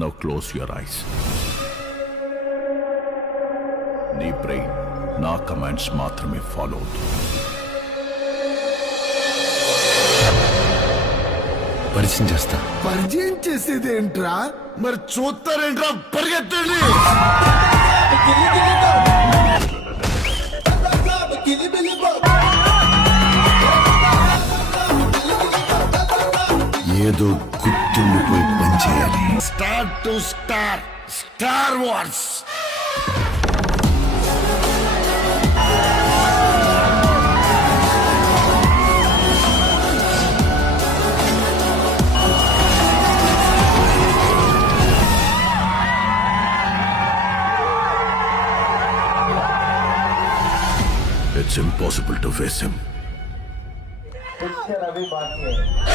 Now close your eyes. నీ brain నా commands మాత్రమే ఫాలో అవుతుంది. పరిచయం చేస్తా. పరిచయం చేసేదేంట్రా? మరి చూస్తారేంట్రా? పరిగెత్తండి. ఏదో గుర్తుండిపోయి పనిచేయాలి. Star to star, star wars. It's impossible to face him. Picture अभी बाकी है.